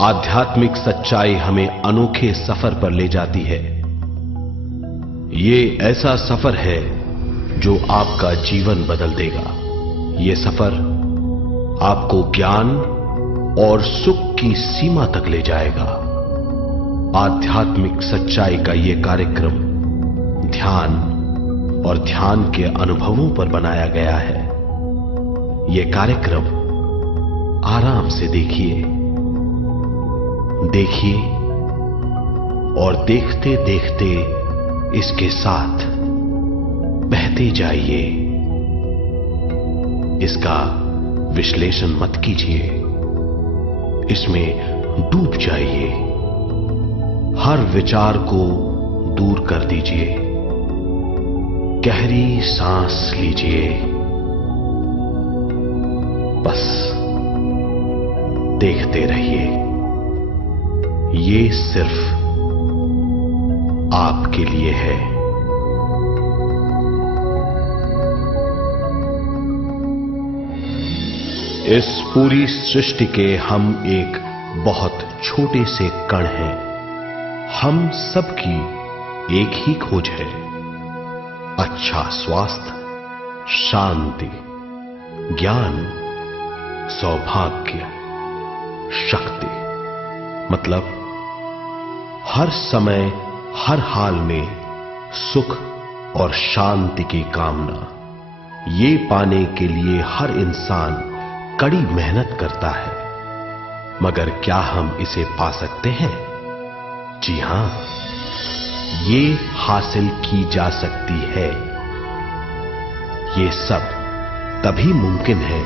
आध्यात्मिक सच्चाई हमें अनोखे सफर पर ले जाती है। ये ऐसा सफर है जो आपका जीवन बदल देगा। ये सफर आपको ज्ञान और सुख की सीमा तक ले जाएगा। आध्यात्मिक सच्चाई का यह कार्यक्रम ध्यान और ध्यान के अनुभवों पर बनाया गया है। यह कार्यक्रम आराम से देखिए और देखते देखते इसके साथ बहते जाइए। इसका विश्लेषण मत कीजिए, इसमें डूब जाइए। हर विचार को दूर कर दीजिए। गहरी सांस लीजिए। बस देखते रहिए। ये सिर्फ आपके लिए है। इस पूरी सृष्टि के हम एक बहुत छोटे से कण हैं। हम सबकी एक ही खोज है, अच्छा स्वास्थ्य, शांति, ज्ञान, सौभाग्य, शक्ति। मतलब हर समय हर हाल में सुख और शांति की कामना। ये पाने के लिए हर इंसान कड़ी मेहनत करता है, मगर क्या हम इसे पा सकते हैं? जी हां, ये हासिल की जा सकती है। ये सब तभी मुमकिन है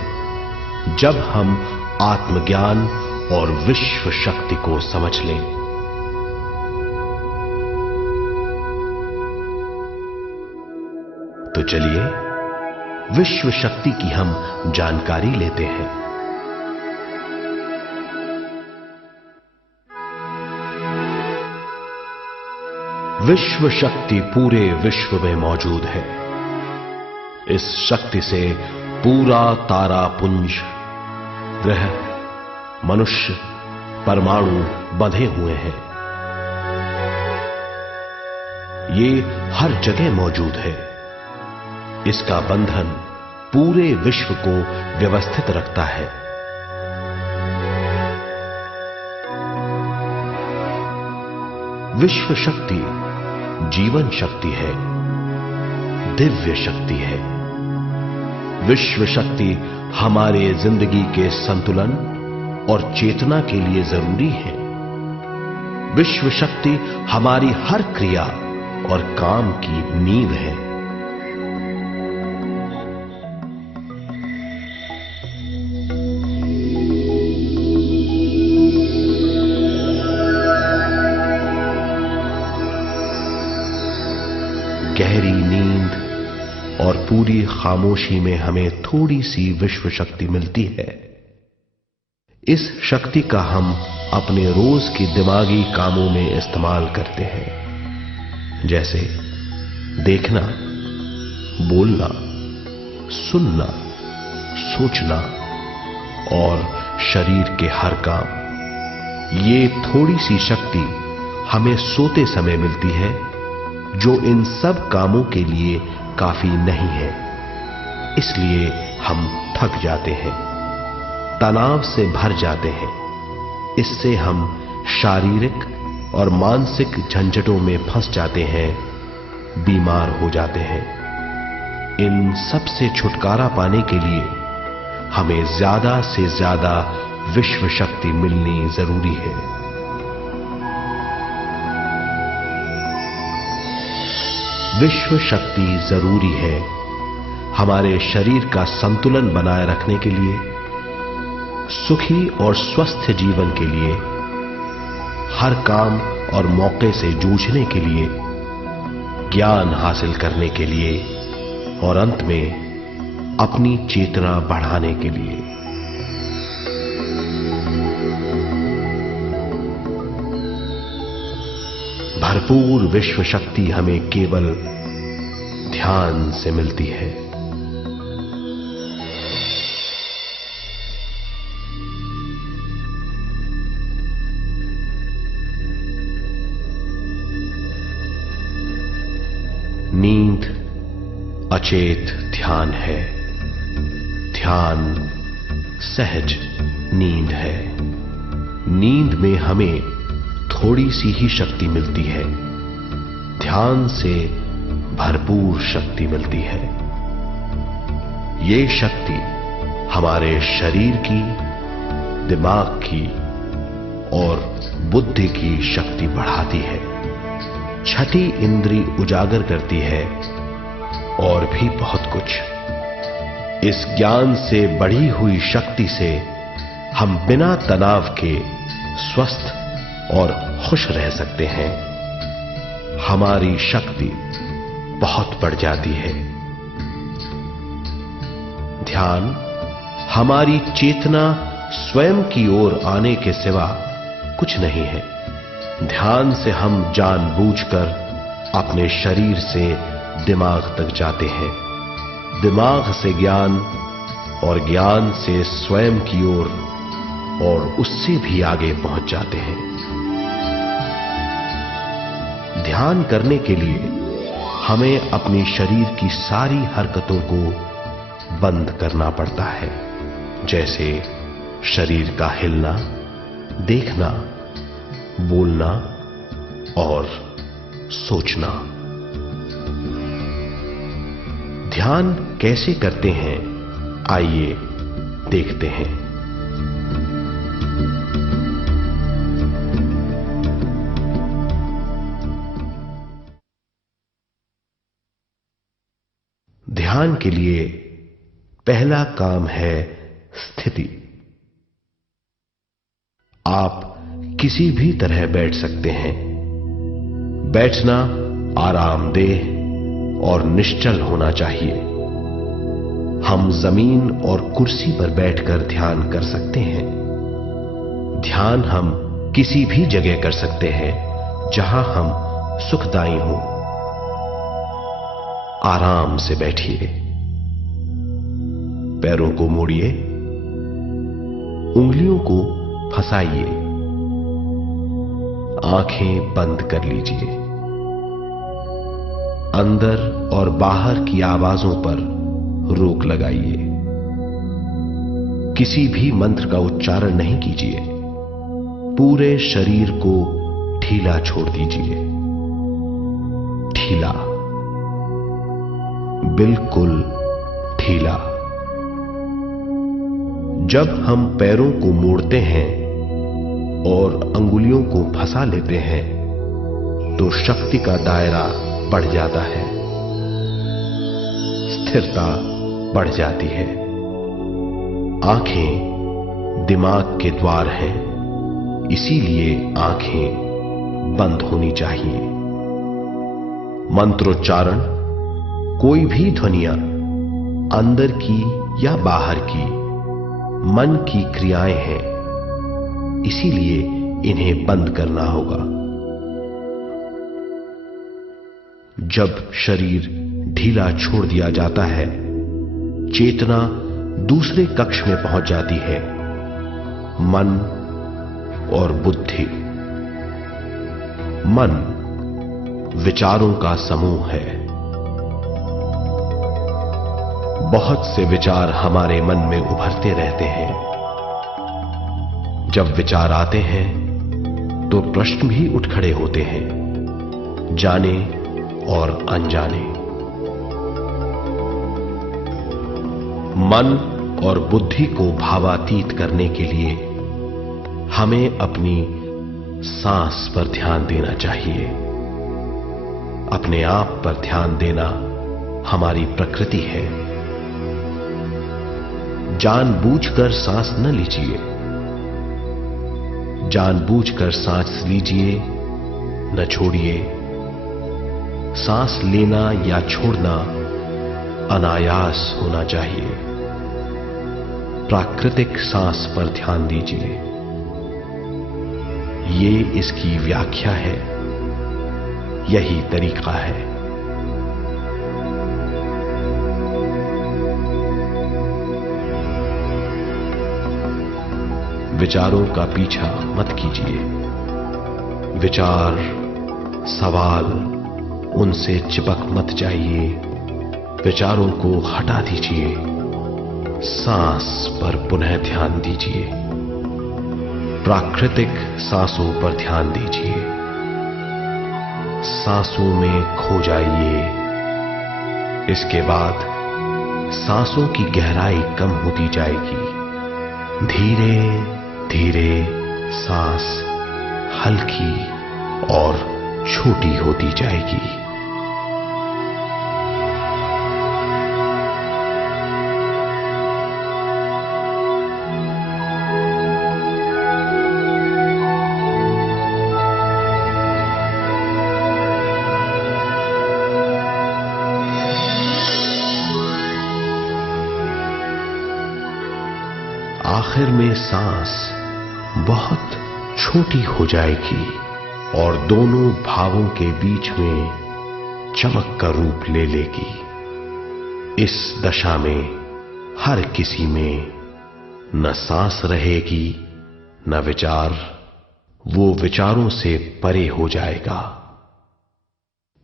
जब हम आत्मज्ञान और विश्व शक्ति को समझ लें। तो चलिए विश्व शक्ति की हम जानकारी लेते हैं। विश्व शक्ति पूरे विश्व में मौजूद है। इस शक्ति से पूरा तारापुंज, ग्रह, मनुष्य, परमाणु बंधे हुए हैं। ये हर जगह मौजूद है। इसका बंधन पूरे विश्व को व्यवस्थित रखता है। विश्व शक्ति जीवन शक्ति है, दिव्य शक्ति है। विश्व शक्ति हमारे जिंदगी के संतुलन और चेतना के लिए जरूरी है। विश्व शक्ति हमारी हर क्रिया और काम की नींव है। गहरी नींद और पूरी खामोशी में हमें थोड़ी सी विश्व शक्ति मिलती है। इस शक्ति का हम अपने रोज की दिमागी कामों में इस्तेमाल करते हैं, जैसे देखना, बोलना, सुनना, सोचना और शरीर के हर काम। ये थोड़ी सी शक्ति हमें सोते समय मिलती है, जो इन सब कामों के लिए काफी नहीं है। इसलिए हम थक जाते हैं, तनाव से भर जाते हैं। इससे हम शारीरिक और मानसिक झंझटों में फंस जाते हैं, बीमार हो जाते हैं। इन सब से छुटकारा पाने के लिए हमें ज्यादा से ज्यादा विश्व शक्ति मिलनी जरूरी है। विश्व शक्ति जरूरी है हमारे शरीर का संतुलन बनाए रखने के लिए, सुखी और स्वस्थ जीवन के लिए, हर काम और मौके से जूझने के लिए, ज्ञान हासिल करने के लिए और अंत में अपनी चेतना बढ़ाने के लिए। भरपूर विश्व शक्ति हमें केवल ध्यान से मिलती है। अचेत ध्यान है। ध्यान सहज नींद है। नींद में हमें थोड़ी सी ही शक्ति मिलती है। ध्यान से भरपूर शक्ति मिलती है। ये शक्ति हमारे शरीर की, दिमाग की और बुद्धि की शक्ति बढ़ाती है। छठी इंद्री उजागर करती है और भी बहुत कुछ। इस ज्ञान से बढ़ी हुई शक्ति से हम बिना तनाव के स्वस्थ और खुश रह सकते हैं। हमारी शक्ति बहुत बढ़ जाती है। ध्यान हमारी चेतना स्वयं की ओर आने के सिवा कुछ नहीं है। ध्यान से हम जानबूझकर अपने शरीर से दिमाग तक जाते हैं, दिमाग से ज्ञान और ज्ञान से स्वयं की ओर और उससे भी आगे पहुंच जाते हैं। ध्यान करने के लिए हमें अपने शरीर की सारी हरकतों को बंद करना पड़ता है, जैसे शरीर का हिलना, देखना, बोलना और सोचना। ध्यान कैसे करते हैं, आइए देखते हैं। ध्यान के लिए पहला काम है स्थिति। आप किसी भी तरह बैठ सकते हैं। बैठना आरामदेह और निश्चल होना चाहिए। हम जमीन और कुर्सी पर बैठकर ध्यान कर सकते हैं। ध्यान हम किसी भी जगह कर सकते हैं जहां हम सुखदायी हों। आराम से बैठिए, पैरों को मोड़िए, उंगलियों को फंसाइए, आंखें बंद कर लीजिए। अंदर और बाहर की आवाजों पर रोक लगाइए। किसी भी मंत्र का उच्चारण नहीं कीजिए। पूरे शरीर को ढीला छोड़ दीजिए। ढीला, बिल्कुल ढीला। जब हम पैरों को मोड़ते हैं और अंगुलियों को फंसा लेते हैं तो शक्ति का दायरा बढ़ जाता है, स्थिरता बढ़ जाती है। आंखें दिमाग के द्वार हैं, इसीलिए आंखें बंद होनी चाहिए। मंत्रोच्चारण, कोई भी ध्वनियां अंदर की या बाहर की मन की क्रियाएं हैं, इसीलिए इन्हें बंद करना होगा। जब शरीर ढीला छोड़ दिया जाता है, चेतना दूसरे कक्ष में पहुंच जाती है। मन और बुद्धि। मन विचारों का समूह है। बहुत से विचार हमारे मन में उभरते रहते हैं। जब विचार आते हैं तो प्रश्न भी उठ खड़े होते हैं, जाने और अनजाने। मन और बुद्धि को भावातीत करने के लिए हमें अपनी सांस पर ध्यान देना चाहिए। अपने आप पर ध्यान देना हमारी प्रकृति है। जानबूझकर सांस न लीजिए। जानबूझकर सांस लीजिए, न छोड़िए। सांस लेना या छोड़ना अनायास होना चाहिए। प्राकृतिक सांस पर ध्यान दीजिए। ये इसकी व्याख्या है, यही तरीका है। विचारों का पीछा मत कीजिए। विचार, सवाल, उनसे चिपक मत जाइए। विचारों को हटा दीजिए, सांस पर पुनः ध्यान दीजिए, प्राकृतिक सांसों पर ध्यान दीजिए, सांसों में खो जाइए। इसके बाद सांसों की गहराई कम होती जाएगी। धीरे धीरे सांस हल्की और छोटी होती जाएगी। आखिर में सांस बहुत छोटी हो जाएगी और दोनों भावों के बीच में चमक का रूप ले लेगी। इस दशा में हर किसी में न सांस रहेगी न विचार, वो विचारों से परे हो जाएगा।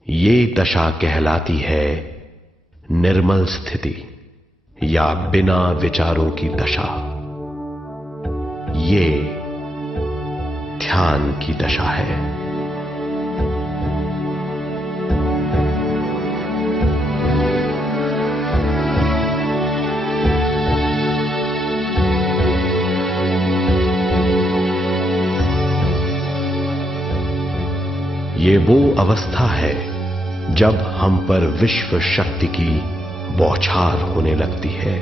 ये दशा कहलाती है निर्मल स्थिति या बिना विचारों की दशा। ये ध्यान की दशा है। ये वो अवस्था है जब हम पर विश्व शक्ति की बौछार होने लगती है।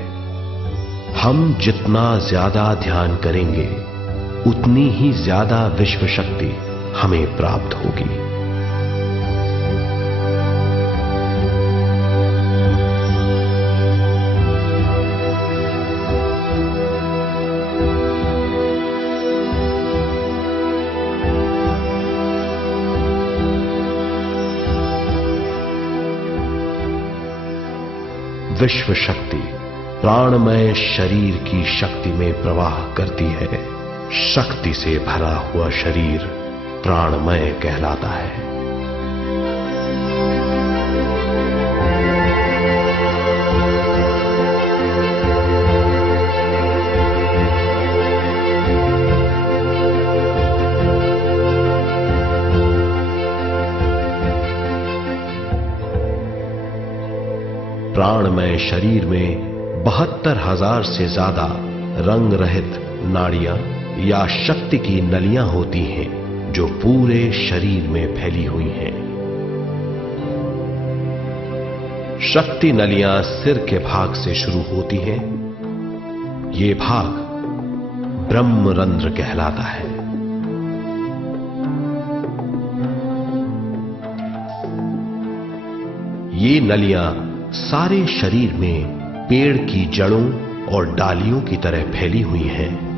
हम जितना ज्यादा ध्यान करेंगे उतनी ही ज्यादा विश्व शक्ति हमें प्राप्त होगी। विश्व शक्ति प्राणमय शरीर की शक्ति में प्रवाह करती है। शक्ति से भरा हुआ शरीर प्राणमय कहलाता है। प्राणमय शरीर में 72,000 से ज्यादा रंग रहित नाड़ियां या शक्ति की नलियां होती हैं जो पूरे शरीर में फैली हुई हैं। शक्ति नलियां सिर के भाग से शुरू होती हैं। ये भाग ब्रह्मरंध्र कहलाता है। ये नलियां सारे शरीर में पेड़ की जड़ों और डालियों की तरह फैली हुई हैं।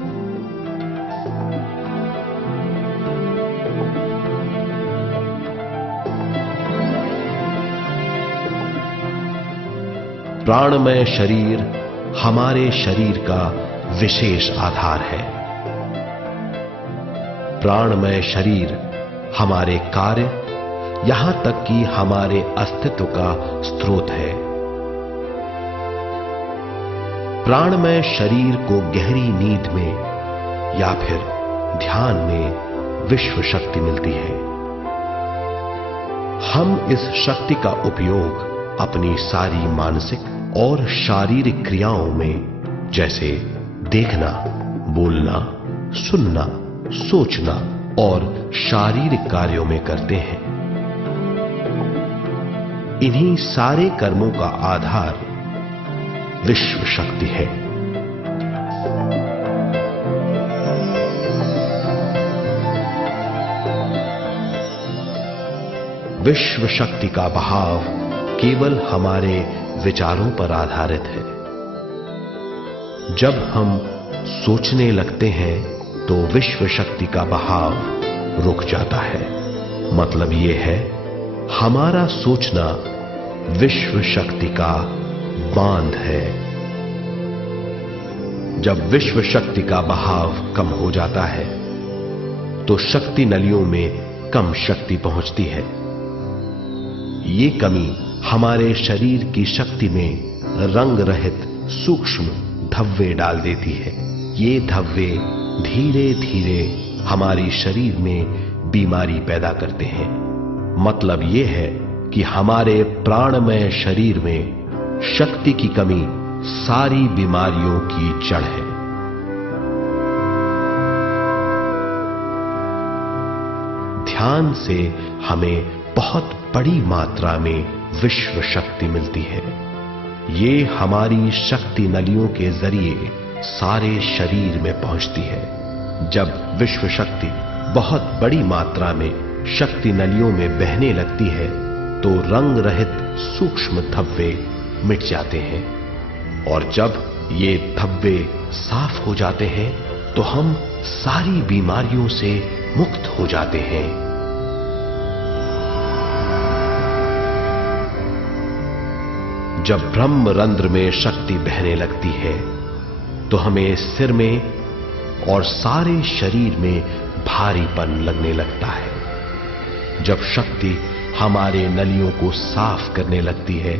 प्राणमय शरीर हमारे शरीर का विशेष आधार है। प्राणमय शरीर हमारे कार्य, यहां तक कि हमारे अस्तित्व का स्रोत है। प्राणमय शरीर को गहरी नींद में या फिर ध्यान में विश्व शक्ति मिलती है। हम इस शक्ति का उपयोग अपनी सारी मानसिक और शारीरिक क्रियाओं में, जैसे देखना, बोलना, सुनना, सोचना और शारीरिक कार्यों में करते हैं। इन्हीं सारे कर्मों का आधार विश्व शक्ति है। विश्व शक्ति का बहाव केवल हमारे विचारों पर आधारित है। जब हम सोचने लगते हैं तो विश्व शक्ति का बहाव रुक जाता है। मतलब यह है, हमारा सोचना विश्व शक्ति का बांध है। जब विश्व शक्ति का बहाव कम हो जाता है तो शक्ति नलियों में कम शक्ति पहुंचती है। ये कमी हमारे शरीर की शक्ति में रंग रहित सूक्ष्म धब्बे डाल देती है। ये धब्बे धीरे धीरे हमारे शरीर में बीमारी पैदा करते हैं। मतलब यह है कि हमारे प्राणमय शरीर में शक्ति की कमी सारी बीमारियों की जड़ है। ध्यान से हमें बहुत बड़ी मात्रा में विश्व शक्ति मिलती है। ये हमारी शक्ति नलियों के जरिए सारे शरीर में पहुंचती है। जब विश्व शक्ति बहुत बड़ी मात्रा में शक्ति नलियों में बहने लगती है तो रंग रहित सूक्ष्म धब्बे मिट जाते हैं, और जब ये धब्बे साफ हो जाते हैं तो हम सारी बीमारियों से मुक्त हो जाते हैं। जब ब्रह्म रंध्र में शक्ति बहने लगती है तो हमें सिर में और सारे शरीर में भारीपन लगने लगता है। जब शक्ति हमारे नलियों को साफ करने लगती है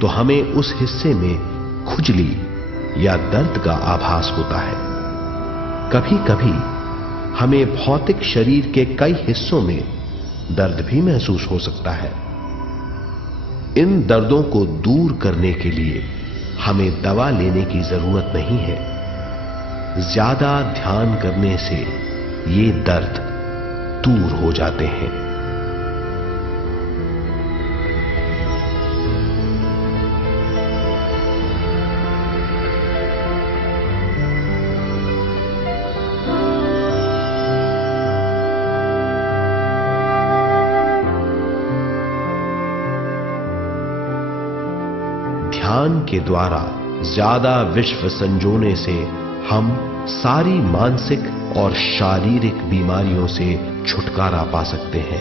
तो हमें उस हिस्से में खुजली या दर्द का आभास होता है। कभी कभी हमें भौतिक शरीर के कई हिस्सों में दर्द भी महसूस हो सकता है। इन दर्दों को दूर करने के लिए हमें दवा लेने की जरूरत नहीं है। ज्यादा ध्यान करने से ये दर्द दूर हो जाते हैं। ध्यान के द्वारा ज्यादा विश्व संजोने से हम सारी मानसिक और शारीरिक बीमारियों से छुटकारा पा सकते हैं।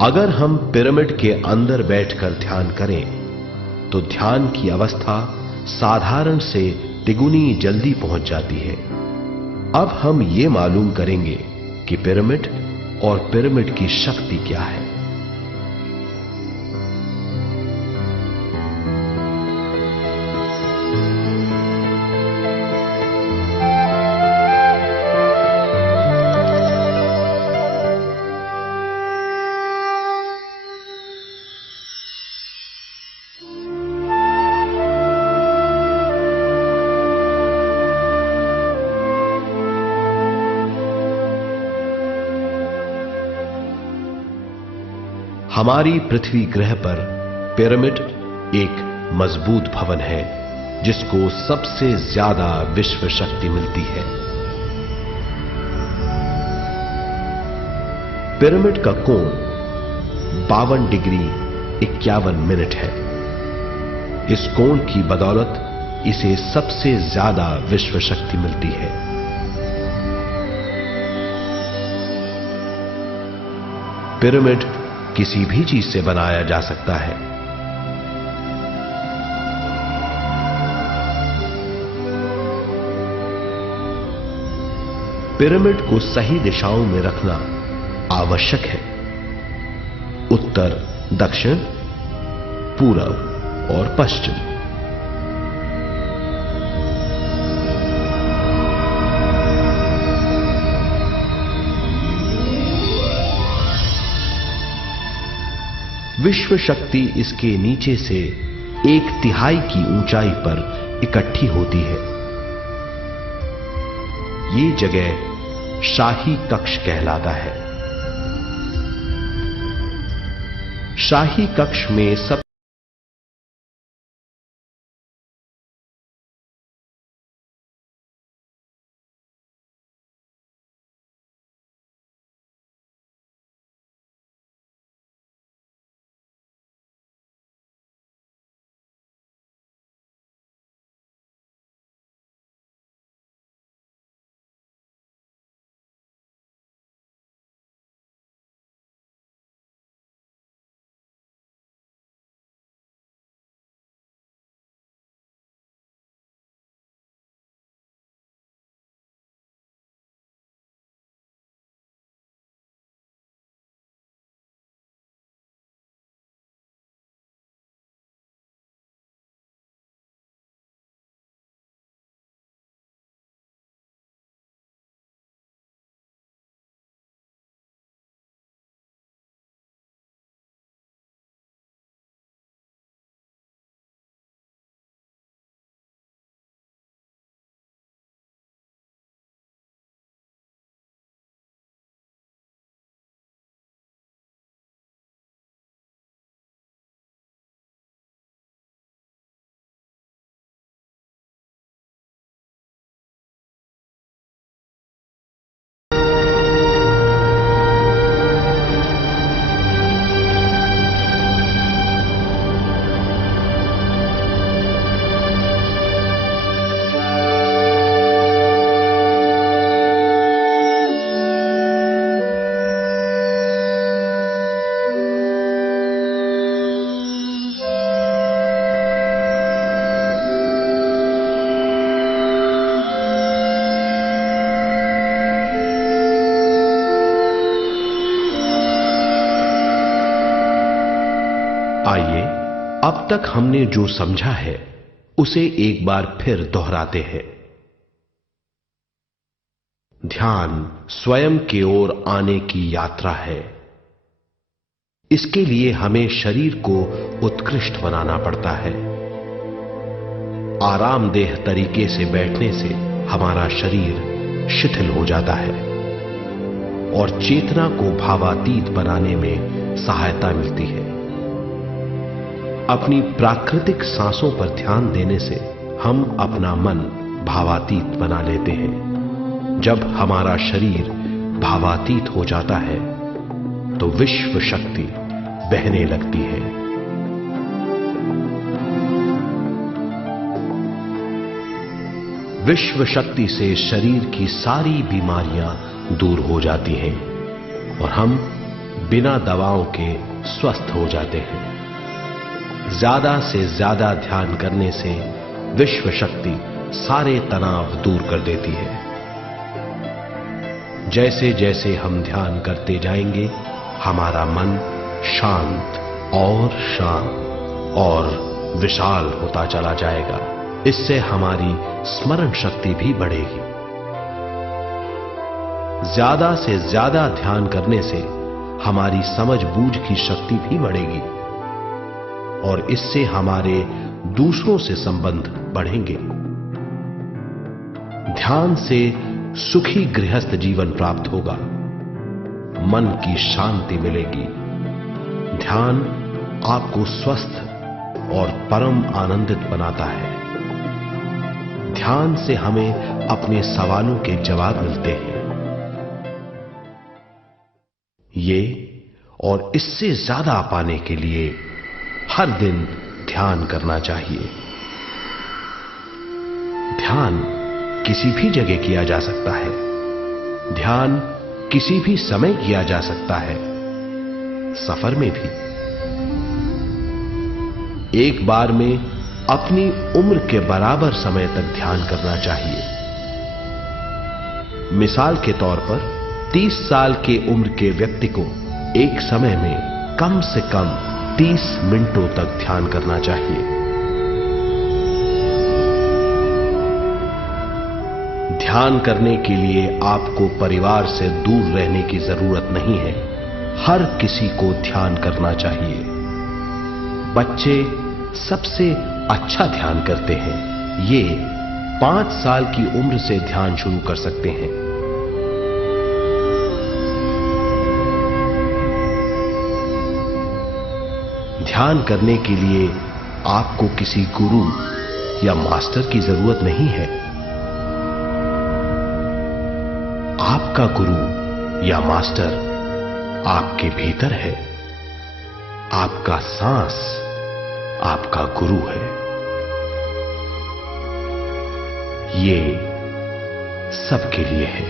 अगर हम पिरामिड के अंदर बैठकर ध्यान करें तो ध्यान की अवस्था साधारण से तिगुनी जल्दी पहुंच जाती है। अब हम ये मालूम करेंगे कि पिरामिड और पिरामिड की शक्ति क्या है। हमारी पृथ्वी ग्रह पर पिरामिड एक मजबूत भवन है जिसको सबसे ज्यादा विश्व शक्ति मिलती है। पिरामिड का कोण 52 डिग्री 51 मिनट है। इस कोण की बदौलत इसे सबसे ज्यादा विश्व शक्ति मिलती है। पिरामिड किसी भी चीज से बनाया जा सकता है। पिरामिड को सही दिशाओं में रखना आवश्यक है। उत्तर, दक्षिण, पूरब और पश्चिम। विश्व शक्ति इसके नीचे से 1/3 की ऊंचाई पर इकट्ठी होती है। ये जगह शाही कक्ष कहलाता है। शाही कक्ष में सब अब तक हमने जो समझा है उसे एक बार फिर दोहराते हैं। ध्यान स्वयं की ओर आने की यात्रा है। इसके लिए हमें शरीर को उत्कृष्ट बनाना पड़ता है। आरामदेह तरीके से बैठने से हमारा शरीर शिथिल हो जाता है और चेतना को भावातीत बनाने में सहायता मिलती है। अपनी प्राकृतिक सांसों पर ध्यान देने से हम अपना मन भावातीत बना लेते हैं। जब हमारा शरीर भावातीत हो जाता है तो विश्व शक्ति बहने लगती है। विश्व शक्ति से शरीर की सारी बीमारियां दूर हो जाती हैं और हम बिना दवाओं के स्वस्थ हो जाते हैं। ज्यादा से ज्यादा ध्यान करने से विश्व शक्ति सारे तनाव दूर कर देती है। जैसे जैसे हम ध्यान करते जाएंगे हमारा मन शांत और विशाल होता चला जाएगा। इससे हमारी स्मरण शक्ति भी बढ़ेगी। ज्यादा से ज्यादा ध्यान करने से हमारी समझ बूझ की शक्ति भी बढ़ेगी और इससे हमारे दूसरों से संबंध बढ़ेंगे। ध्यान से सुखी गृहस्थ जीवन प्राप्त होगा, मन की शांति मिलेगी। ध्यान आपको स्वस्थ और परम आनंदित बनाता है। ध्यान से हमें अपने सवालों के जवाब मिलते हैं। ये और इससे ज्यादा पाने के लिए हर दिन ध्यान करना चाहिए। ध्यान किसी भी जगह किया जा सकता है। ध्यान किसी भी समय किया जा सकता है, सफर में भी। एक बार में अपनी उम्र के बराबर समय तक ध्यान करना चाहिए। मिसाल के तौर पर 30 साल के उम्र के व्यक्ति को एक समय में कम से कम 30 मिनटों तक ध्यान करना चाहिए। ध्यान करने के लिए आपको परिवार से दूर रहने की जरूरत नहीं है। हर किसी को ध्यान करना चाहिए। बच्चे सबसे अच्छा ध्यान करते हैं। ये 5 साल की उम्र से ध्यान शुरू कर सकते हैं। ध्यान करने के लिए आपको किसी गुरु या मास्टर की जरूरत नहीं है। आपका गुरु या मास्टर आपके भीतर है। आपका सांस आपका गुरु है। ये सबके लिए है।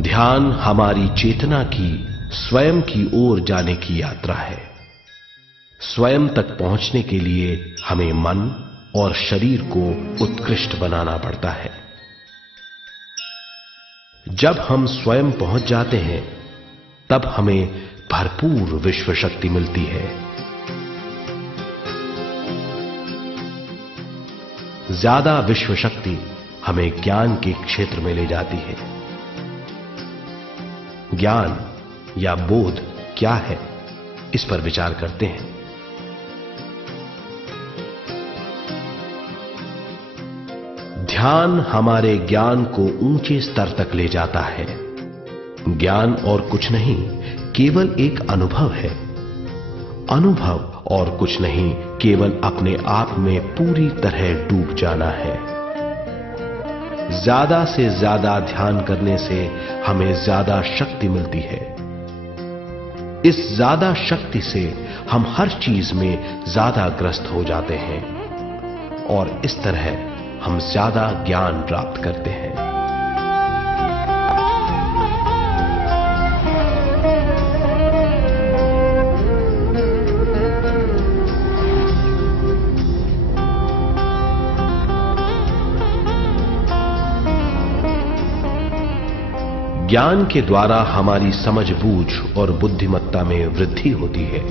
ध्यान हमारी चेतना की स्वयं की ओर जाने की यात्रा है। स्वयं तक पहुंचने के लिए हमें मन और शरीर को उत्कृष्ट बनाना पड़ता है। जब हम स्वयं पहुंच जाते हैं तब हमें भरपूर विश्व शक्ति मिलती है। ज्यादा विश्व शक्ति हमें ज्ञान के क्षेत्र में ले जाती है। ज्ञान या बोध क्या है, इस पर विचार करते हैं। ध्यान हमारे ज्ञान को ऊंचे स्तर तक ले जाता है। ज्ञान और कुछ नहीं, केवल एक अनुभव है। अनुभव और कुछ नहीं, केवल अपने आप में पूरी तरह डूब जाना है। ज्यादा से ज्यादा ध्यान करने से हमें ज्यादा शक्ति मिलती है। इस ज्यादा शक्ति से हम हर चीज में ज्यादा ग्रस्त हो जाते हैं और इस तरह हम ज्यादा ज्ञान प्राप्त करते हैं। ज्ञान के द्वारा हमारी समझबूझ और बुद्धिमत्ता में वृद्धि होती है।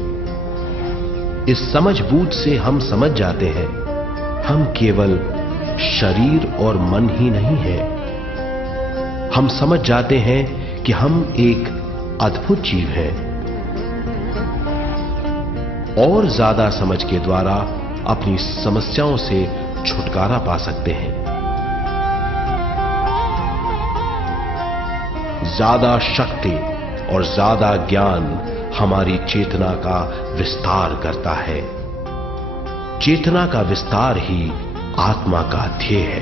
इस समझबूझ से हम समझ जाते हैं हम केवल शरीर और मन ही नहीं है। हम समझ जाते हैं कि हम एक अद्भुत जीव हैं। और ज्यादा समझ के द्वारा अपनी समस्याओं से छुटकारा पा सकते हैं। ज्यादा शक्ति और ज्यादा ज्ञान हमारी चेतना का विस्तार करता है। चेतना का विस्तार ही आत्मा का ध्येय है।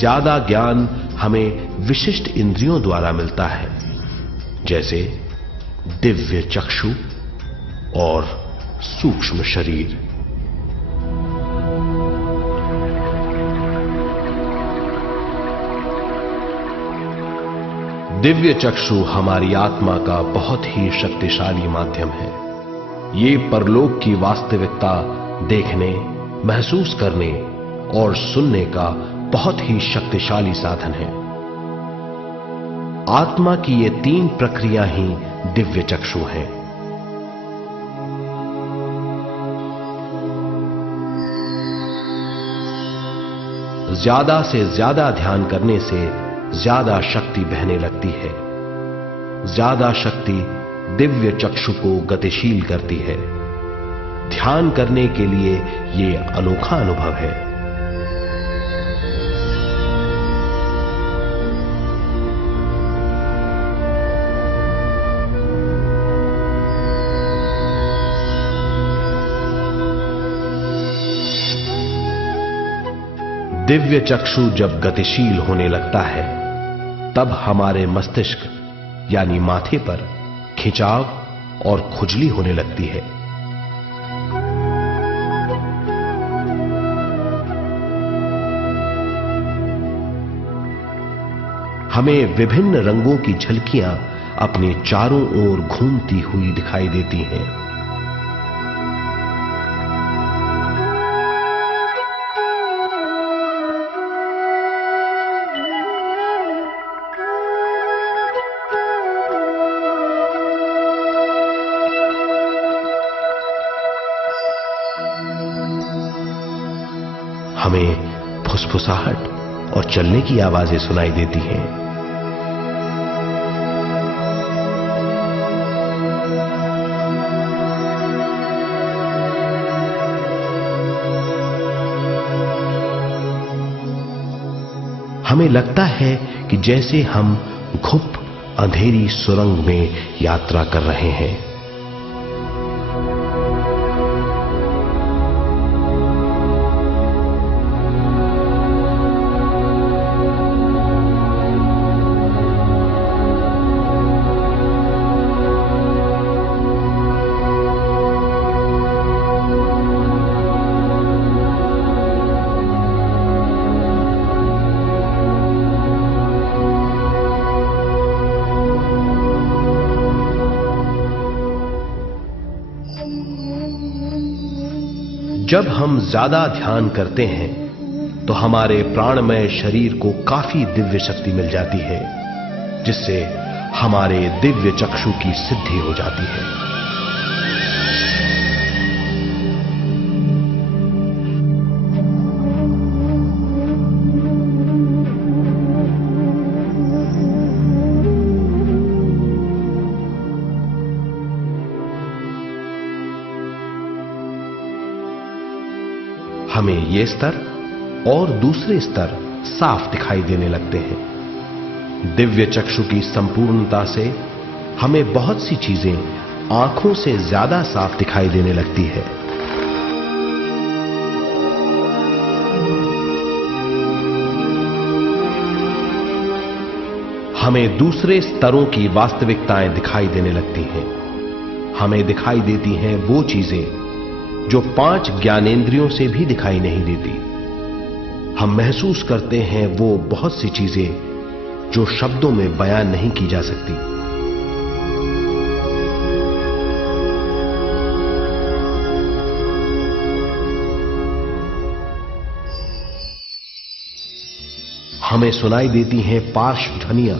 ज्यादा ज्ञान हमें विशिष्ट इंद्रियों द्वारा मिलता है, जैसे दिव्य चक्षु और सूक्ष्म शरीर। दिव्य चक्षु हमारी आत्मा का बहुत ही शक्तिशाली माध्यम है। ये परलोक की वास्तविकता देखने, महसूस करने और सुनने का बहुत ही शक्तिशाली साधन है। आत्मा की ये तीन प्रक्रिया ही दिव्य चक्षु हैं। ज्यादा से ज्यादा ध्यान करने से ज्यादा शक्ति बहने लगती है। ज्यादा शक्ति दिव्य चक्षु को गतिशील करती है। ध्यान करने के लिए यह अनोखा अनुभव है। दिव्य चक्षु जब गतिशील होने लगता है तब हमारे मस्तिष्क यानी माथे पर खिंचाव और खुजली होने लगती है। हमें विभिन्न रंगों की झलकियां अपने चारों ओर घूमती हुई दिखाई देती हैं। हमें फुसफुसाहट और चलने की आवाजें सुनाई देती हैं। हमें लगता है कि जैसे हम घुप अंधेरी सुरंग में यात्रा कर रहे हैं। जब हम ज्यादा ध्यान करते हैं तो हमारे प्राणमय शरीर को काफी दिव्य शक्ति मिल जाती है, जिससे हमारे दिव्य चक्षु की सिद्धि हो जाती है। हमें ये स्तर और दूसरे स्तर साफ दिखाई देने लगते हैं। दिव्य चक्षु की संपूर्णता से हमें बहुत सी चीजें आंखों से ज्यादा साफ दिखाई देने लगती है। हमें दूसरे स्तरों की वास्तविकताएं दिखाई देने लगती हैं। हमें दिखाई देती हैं वो चीजें जो 5 ज्ञानेंद्रियों से भी दिखाई नहीं देती। हम महसूस करते हैं वो बहुत सी चीजें जो शब्दों में बयान नहीं की जा सकती। हमें सुनाई देती हैं पार्श्व ध्वनियां,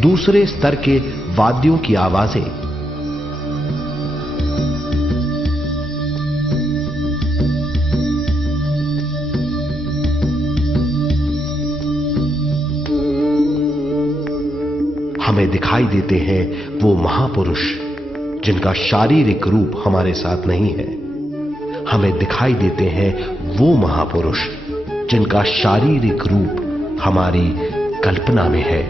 दूसरे स्तर के वाद्यों की आवाजें। हमें दिखाई देते हैं वो महापुरुष जिनका शारीरिक रूप हमारे साथ नहीं है। हमें दिखाई देते हैं वो महापुरुष जिनका शारीरिक रूप हमारी कल्पना में है।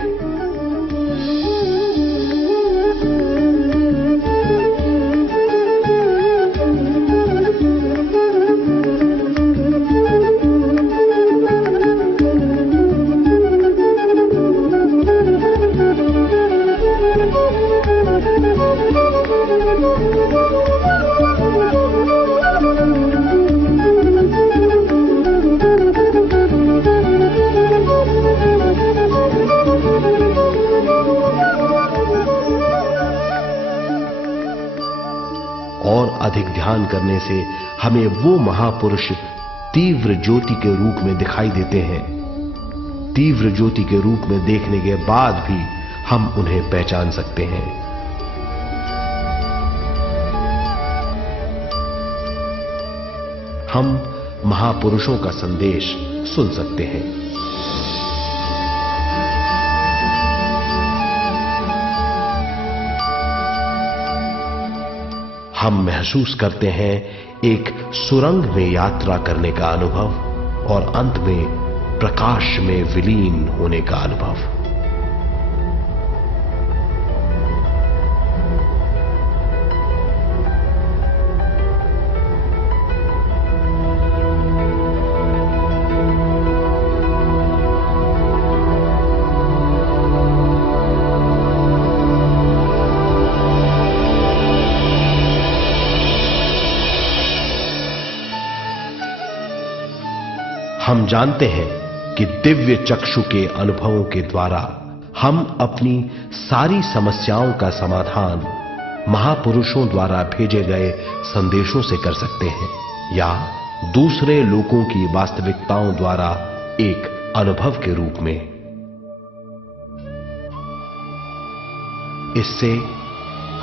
और अधिक ध्यान करने से हमें वो महापुरुष तीव्र ज्योति के रूप में दिखाई देते हैं। तीव्र ज्योति के रूप में देखने के बाद भी हम उन्हें पहचान सकते हैं। हम महापुरुषों का संदेश सुन सकते हैं। हम महसूस करते हैं एक सुरंग में यात्रा करने का अनुभव और अंत में प्रकाश में विलीन होने का अनुभव। हम जानते हैं कि दिव्य चक्षु के अनुभवों के द्वारा हम अपनी सारी समस्याओं का समाधान महापुरुषों द्वारा भेजे गए संदेशों से कर सकते हैं, या दूसरे लोगों की वास्तविकताओं द्वारा एक अनुभव के रूप में। इससे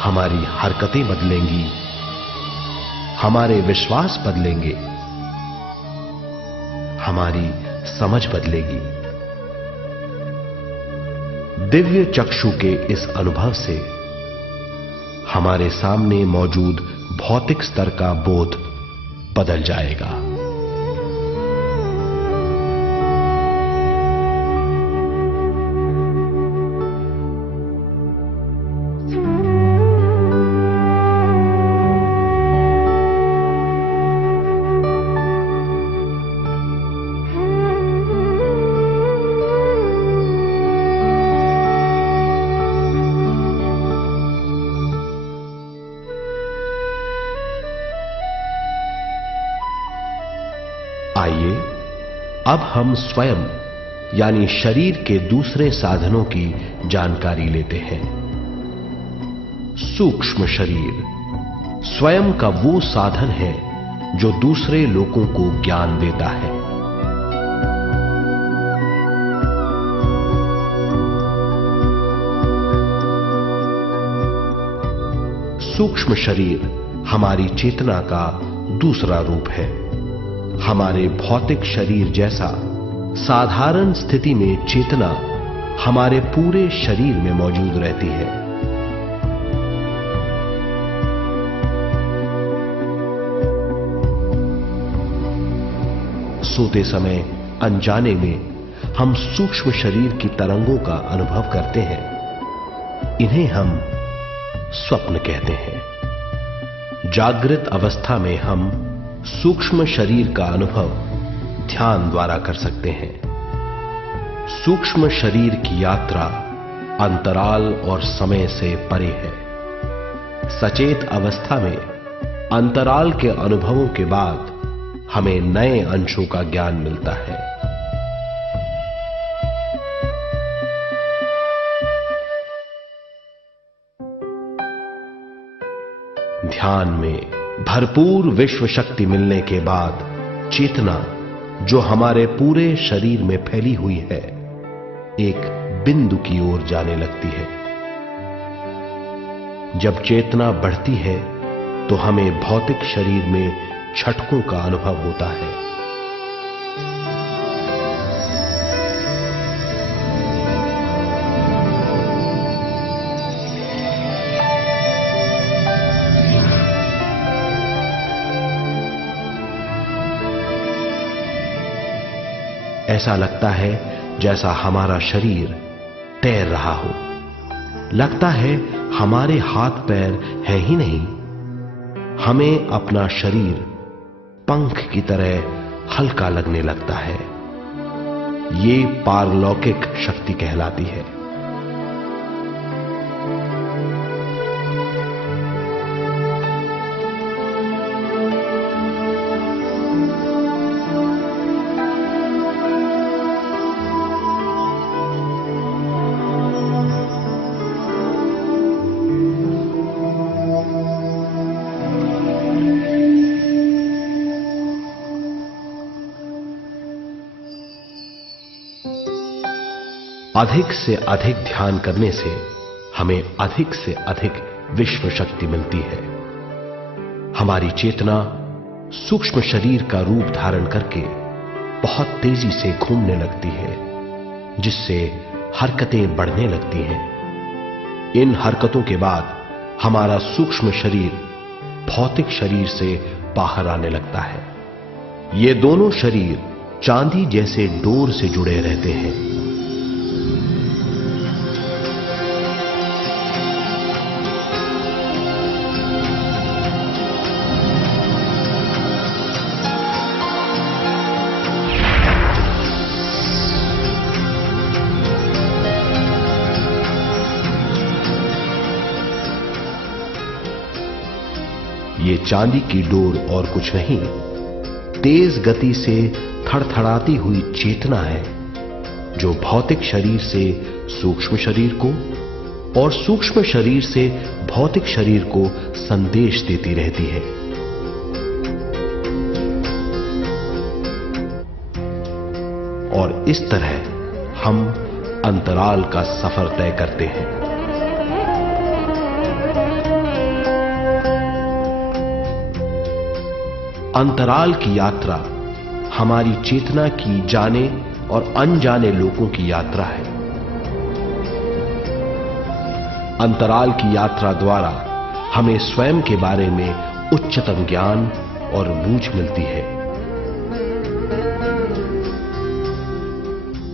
हमारी हरकतें बदलेंगी, हमारे विश्वास बदलेंगे, हमारी समझ बदलेगी। दिव्य चक्षु के इस अनुभव से हमारे सामने मौजूद भौतिक स्तर का बोध बदल जाएगा। आइए अब हम स्वयं यानी शरीर के दूसरे साधनों की जानकारी लेते हैं। सूक्ष्म शरीर स्वयं का वो साधन है जो दूसरे लोगों को ज्ञान देता है। सूक्ष्म शरीर हमारी चेतना का दूसरा रूप है। हमारे भौतिक शरीर जैसा साधारण स्थिति में चेतना हमारे पूरे शरीर में मौजूद रहती है। सोते समय अनजाने में हम सूक्ष्म शरीर की तरंगों का अनुभव करते हैं। इन्हें हम स्वप्न कहते हैं। जागृत अवस्था में हम सूक्ष्म शरीर का अनुभव ध्यान द्वारा कर सकते हैं। सूक्ष्म शरीर की यात्रा अंतराल और समय से परे है। सचेत अवस्था में अंतराल के अनुभवों के बाद हमें नए अंशों का ज्ञान मिलता है। ध्यान में भरपूर विश्व शक्ति मिलने के बाद चेतना जो हमारे पूरे शरीर में फैली हुई है एक बिंदु की ओर जाने लगती है। जब चेतना बढ़ती है तो हमें भौतिक शरीर में झटकों का अनुभव होता है। ऐसा लगता है जैसा हमारा शरीर तैर रहा हो। लगता है हमारे हाथ पैर हैं ही नहीं। हमें अपना शरीर पंख की तरह हल्का लगने लगता है। ये पारलौकिक शक्ति कहलाती है। अधिक से अधिक ध्यान करने से हमें अधिक से अधिक विश्व शक्ति मिलती है। हमारी चेतना सूक्ष्म शरीर का रूप धारण करके बहुत तेजी से घूमने लगती है, जिससे हरकतें बढ़ने लगती हैं। इन हरकतों के बाद हमारा सूक्ष्म शरीर भौतिक शरीर से बाहर आने लगता है। ये दोनों शरीर चांदी जैसे डोर से जुड़े रहते हैं। ये चांदी की डोर और कुछ नहीं, तेज गति से थड़थड़ाती हुई चेतना है, जो भौतिक शरीर से सूक्ष्म शरीर को और सूक्ष्म शरीर से भौतिक शरीर को संदेश देती रहती है। और इस तरह हम अंतराल का सफर तय करते हैं। अंतराल की यात्रा हमारी चेतना की जाने और अनजाने लोगों की यात्रा है। अंतराल की यात्रा द्वारा हमें स्वयं के बारे में उच्चतम ज्ञान और बूझ मिलती है।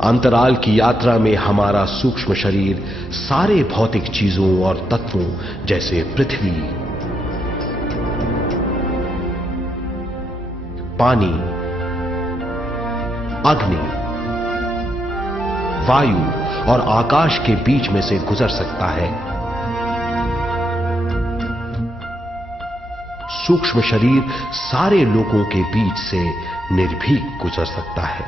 अंतराल की यात्रा में हमारा सूक्ष्म शरीर सारे भौतिक चीजों और तत्वों जैसे पृथ्वी, पानी, अग्नि, वायु और आकाश के बीच में से गुजर सकता है। सूक्ष्म शरीर सारे लोगों के बीच से निर्भीक गुजर सकता है।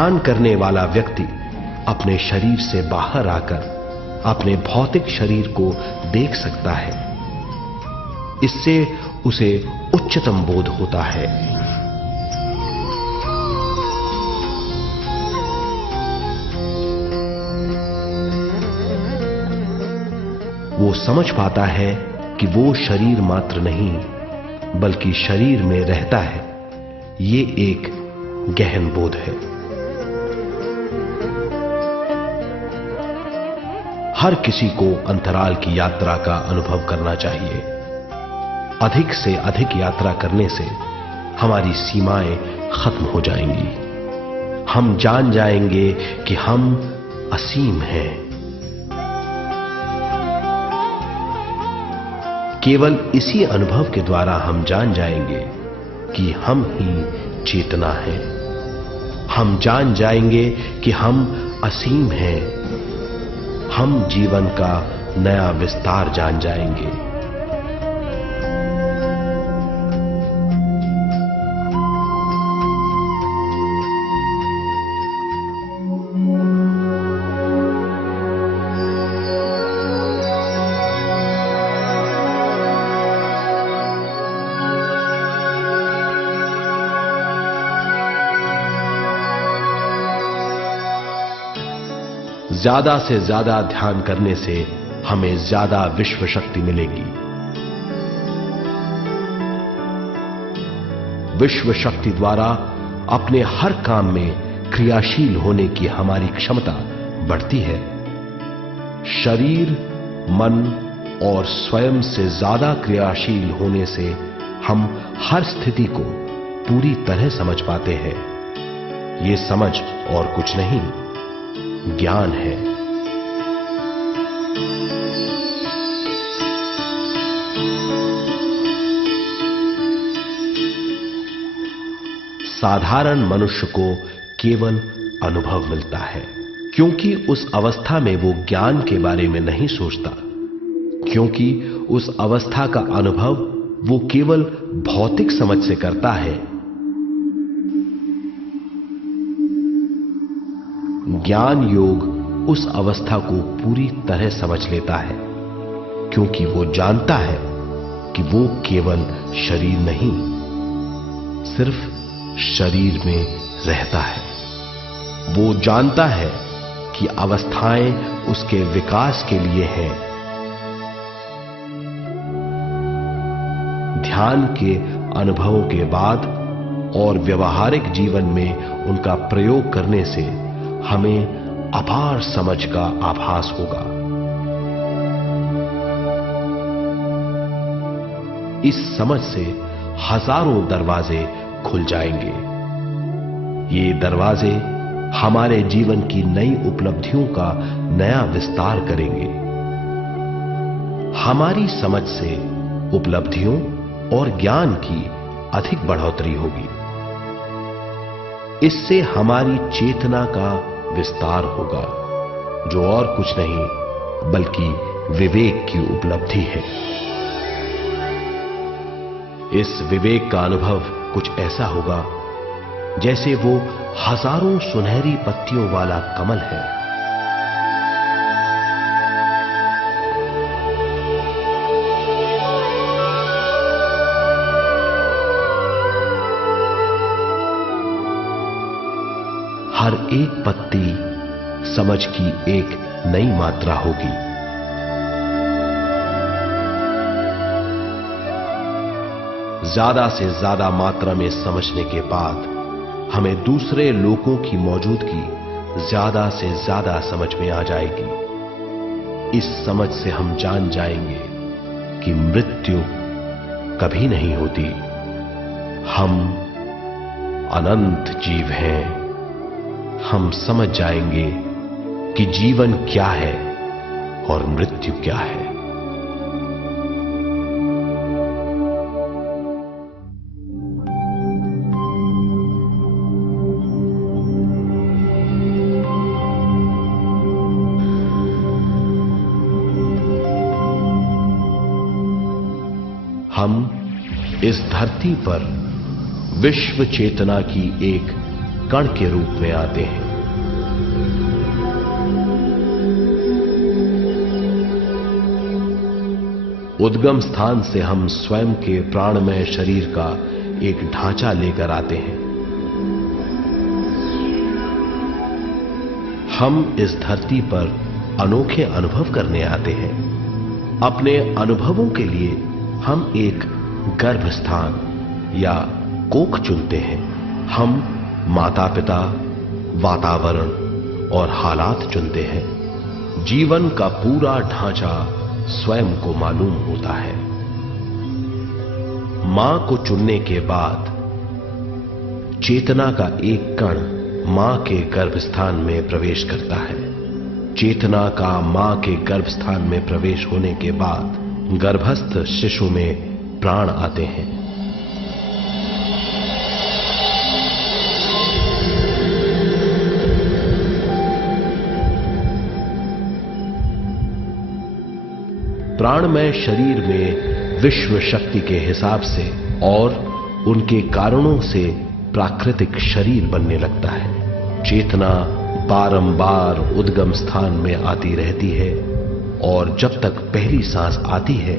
ध्यान करने वाला व्यक्ति अपने शरीर से बाहर आकर अपने भौतिक शरीर को देख सकता है। इससे उसे उच्चतम बोध होता है। वो समझ पाता है कि वो शरीर मात्र नहीं बल्कि शरीर में रहता है। ये एक गहन बोध है। हर किसी को अंतराल की यात्रा का अनुभव करना चाहिए। अधिक से अधिक यात्रा करने से हमारी सीमाएं खत्म हो जाएंगी। हम जान जाएंगे कि हम असीम हैं। केवल इसी अनुभव के द्वारा हम जान जाएंगे कि हम ही चेतना हैं। हम जान जाएंगे कि हम असीम हैं। हम जीवन का नया विस्तार जान जाएंगे। ज्यादा से ज्यादा ध्यान करने से हमें ज्यादा विश्व शक्ति मिलेगी। विश्व शक्ति द्वारा अपने हर काम में क्रियाशील होने की हमारी क्षमता बढ़ती है। शरीर, मन और स्वयं से ज्यादा क्रियाशील होने से हम हर स्थिति को पूरी तरह समझ पाते हैं। ये समझ और कुछ नहीं, ज्ञान है। साधारण मनुष्य को केवल अनुभव मिलता है, क्योंकि उस अवस्था में वो ज्ञान के बारे में नहीं सोचता, क्योंकि उस अवस्था का अनुभव वो केवल भौतिक समझ से करता है। ज्ञान योग उस अवस्था को पूरी तरह समझ लेता है, क्योंकि वो जानता है कि वो केवल शरीर नहीं, सिर्फ शरीर में रहता है। वो जानता है कि अवस्थाएं उसके विकास के लिए हैं। ध्यान के अनुभवों के बाद और व्यवहारिक जीवन में उनका प्रयोग करने से हमें अपार समझ का आभास होगा। इस समझ से हजारों दरवाजे खुल जाएंगे। ये दरवाजे हमारे जीवन की नई उपलब्धियों का नया विस्तार करेंगे। हमारी समझ से उपलब्धियों और ज्ञान की अधिक बढ़ोतरी होगी। इससे हमारी चेतना का विस्तार होगा, जो और कुछ नहीं बल्कि विवेक की उपलब्धि है। इस विवेक का अनुभव कुछ ऐसा होगा जैसे वो हजारों सुनहरी पत्तियों वाला कमल है। हर एक पत्ती समझ की एक नई मात्रा होगी। ज्यादा से ज्यादा मात्रा में समझने के बाद हमें दूसरे लोगों की मौजूदगी ज्यादा से ज्यादा समझ में आ जाएगी। इस समझ से हम जान जाएंगे कि मृत्यु कभी नहीं होती। हम अनंत जीव हैं। हम समझ जाएंगे कि जीवन क्या है और मृत्यु क्या है। हम इस धरती पर विश्व चेतना की एक कण के रूप में आते हैं। उद्गम स्थान से हम स्वयं के प्राणमय शरीर का एक ढांचा लेकर आते हैं। हम इस धरती पर अनोखे अनुभव करने आते हैं। अपने अनुभवों के लिए हम एक गर्भ स्थान या कोख चुनते हैं। हम माता पिता, वातावरण और हालात चुनते हैं। जीवन का पूरा ढांचा स्वयं को मालूम होता है। मां को चुनने के बाद चेतना का एक कण मां के गर्भस्थान में प्रवेश करता है। चेतना का मां के गर्भस्थान में प्रवेश होने के बाद गर्भस्थ शिशु में प्राण आते हैं। प्राणमय शरीर में विश्व शक्ति के हिसाब से और उनके कारणों से प्राकृतिक शरीर बनने लगता है। चेतना बारंबार उद्गम स्थान में आती रहती है और जब तक पहली सांस आती है,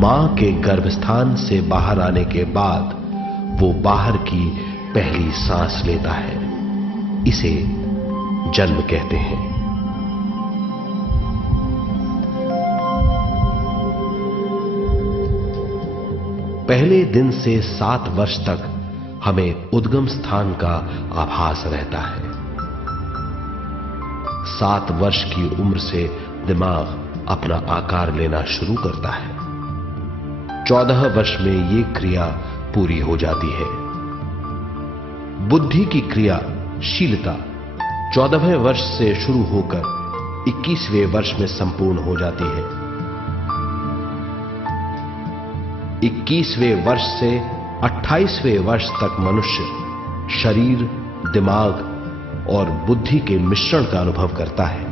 मां के गर्भस्थान से बाहर आने के बाद वो बाहर की पहली सांस लेता है। इसे जन्म कहते हैं। पहले दिन से 7 वर्ष तक हमें उद्गम स्थान का आभास रहता है। 7 वर्ष की उम्र से दिमाग अपना आकार लेना शुरू करता है। 14 वर्ष में यह क्रिया पूरी हो जाती है। बुद्धि की क्रियाशीलता 14वें वर्ष से शुरू होकर 21वें वर्ष में संपूर्ण हो जाती है। 21वें वर्ष से 28वें वर्ष तक मनुष्य शरीर, दिमाग और बुद्धि के मिश्रण का अनुभव करता है।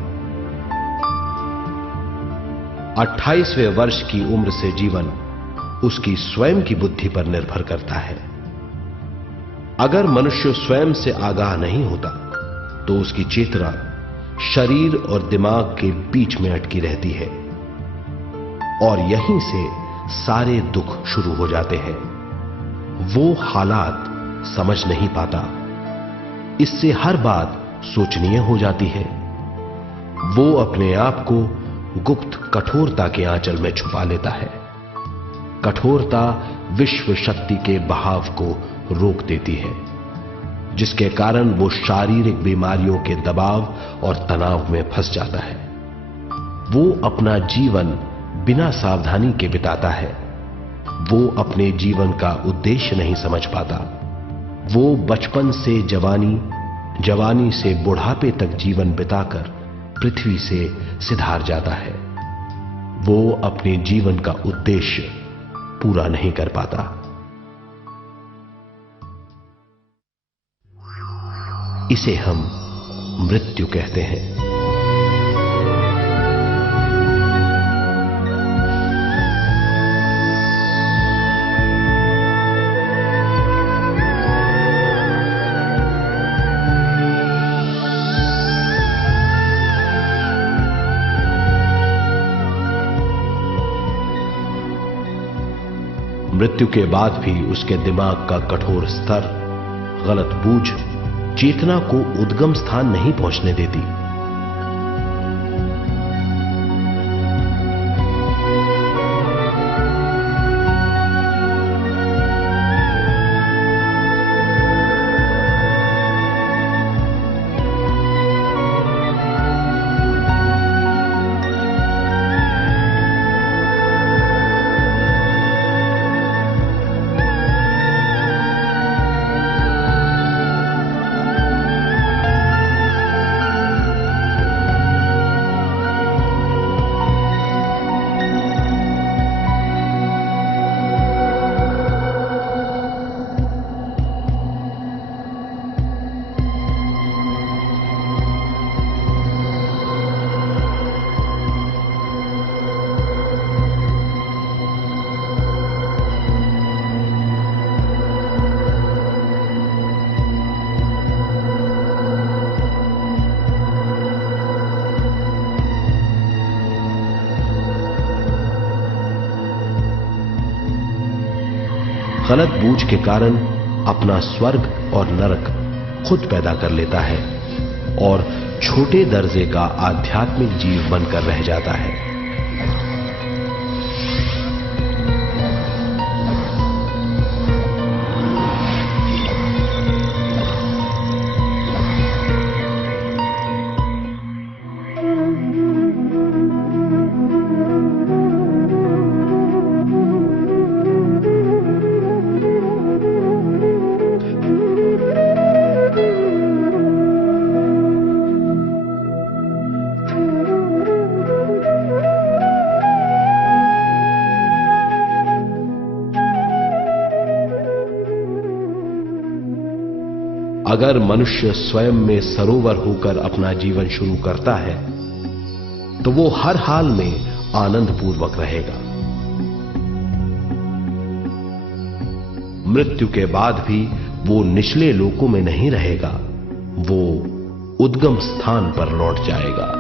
28वें वर्ष की उम्र से जीवन उसकी स्वयं की बुद्धि पर निर्भर करता है। अगर मनुष्य स्वयं से आगाह नहीं होता तो उसकी चेतना शरीर और दिमाग के बीच में अटकी रहती है और यहीं से सारे दुख शुरू हो जाते हैं। वो हालात समझ नहीं पाता, इससे हर बात सोचनीय हो जाती है। वो अपने आप को गुप्त कठोरता के आंचल में छुपा लेता है। कठोरता विश्व शक्ति के बहाव को रोक देती है, जिसके कारण वो शारीरिक बीमारियों के दबाव और तनाव में फंस जाता है। वो अपना जीवन बिना सावधानी के बिताता है। वो अपने जीवन का उद्देश्य नहीं समझ पाता। वो बचपन से जवानी, जवानी से बुढ़ापे तक जीवन बिताकर पृथ्वी से सिधार जाता है। वो अपने जीवन का उद्देश्य पूरा नहीं कर पाता। इसे हम मृत्यु कहते हैं। मृत्यु के बाद भी उसके दिमाग का कठोर स्तर, गलत बूझ चेतना को उद्गम स्थान नहीं पहुंचने देती। गलत बूझ के कारण अपना स्वर्ग और नरक खुद पैदा कर लेता है और छोटे दर्जे का आध्यात्मिक जीव बनकर रह जाता है। अगर मनुष्य स्वयं में सरोवर होकर अपना जीवन शुरू करता है तो वो हर हाल में आनंद पूर्वक रहेगा। मृत्यु के बाद भी वो निचले लोकों में नहीं रहेगा, वो उद्गम स्थान पर लौट जाएगा।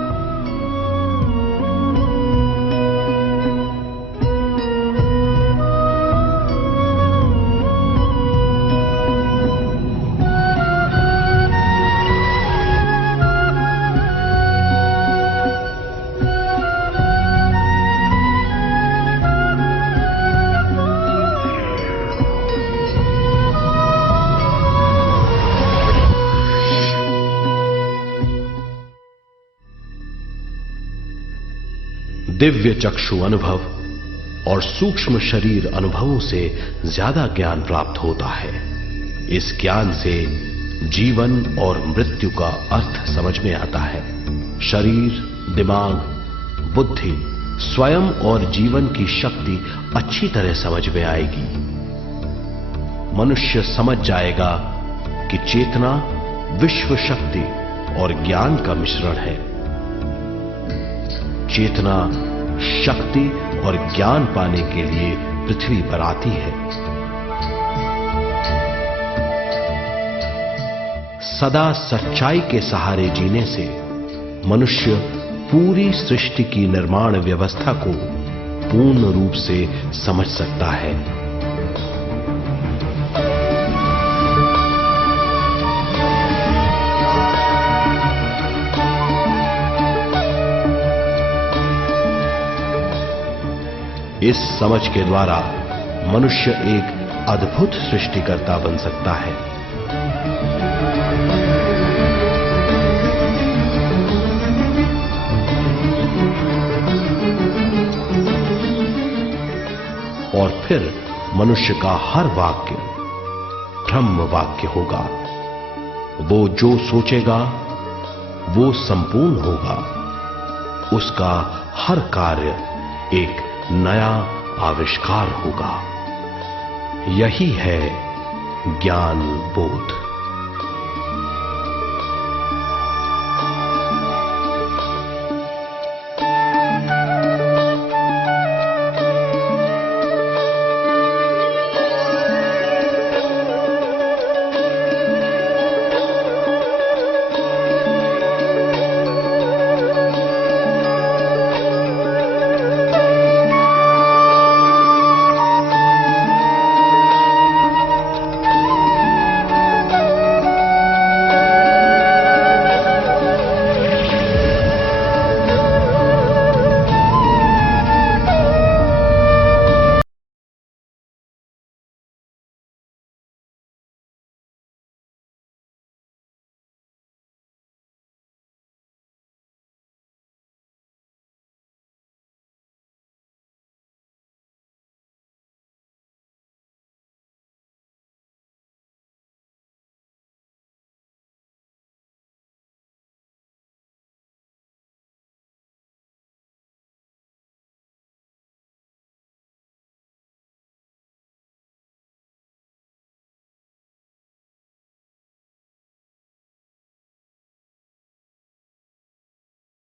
दिव्य चक्षु अनुभव और सूक्ष्म शरीर अनुभवों से ज्यादा ज्ञान प्राप्त होता है। इस ज्ञान से जीवन और मृत्यु का अर्थ समझ में आता है। शरीर, दिमाग, बुद्धि, स्वयं और जीवन की शक्ति अच्छी तरह समझ में आएगी। मनुष्य समझ जाएगा कि चेतना विश्व शक्ति और ज्ञान का मिश्रण है। चेतना शक्ति और ज्ञान पाने के लिए पृथ्वी पर आती है। सदा सच्चाई के सहारे जीने से मनुष्य पूरी सृष्टि की निर्माण व्यवस्था को पूर्ण रूप से समझ सकता है। इस समझ के द्वारा मनुष्य एक अद्भुत सृष्टिकर्ता बन सकता है। और फिर मनुष्य का हर वाक्य ब्रह्म वाक्य होगा। वो जो सोचेगा वो संपूर्ण होगा। उसका हर कार्य एक नया आविष्कार होगा। यही है ज्ञान बोध।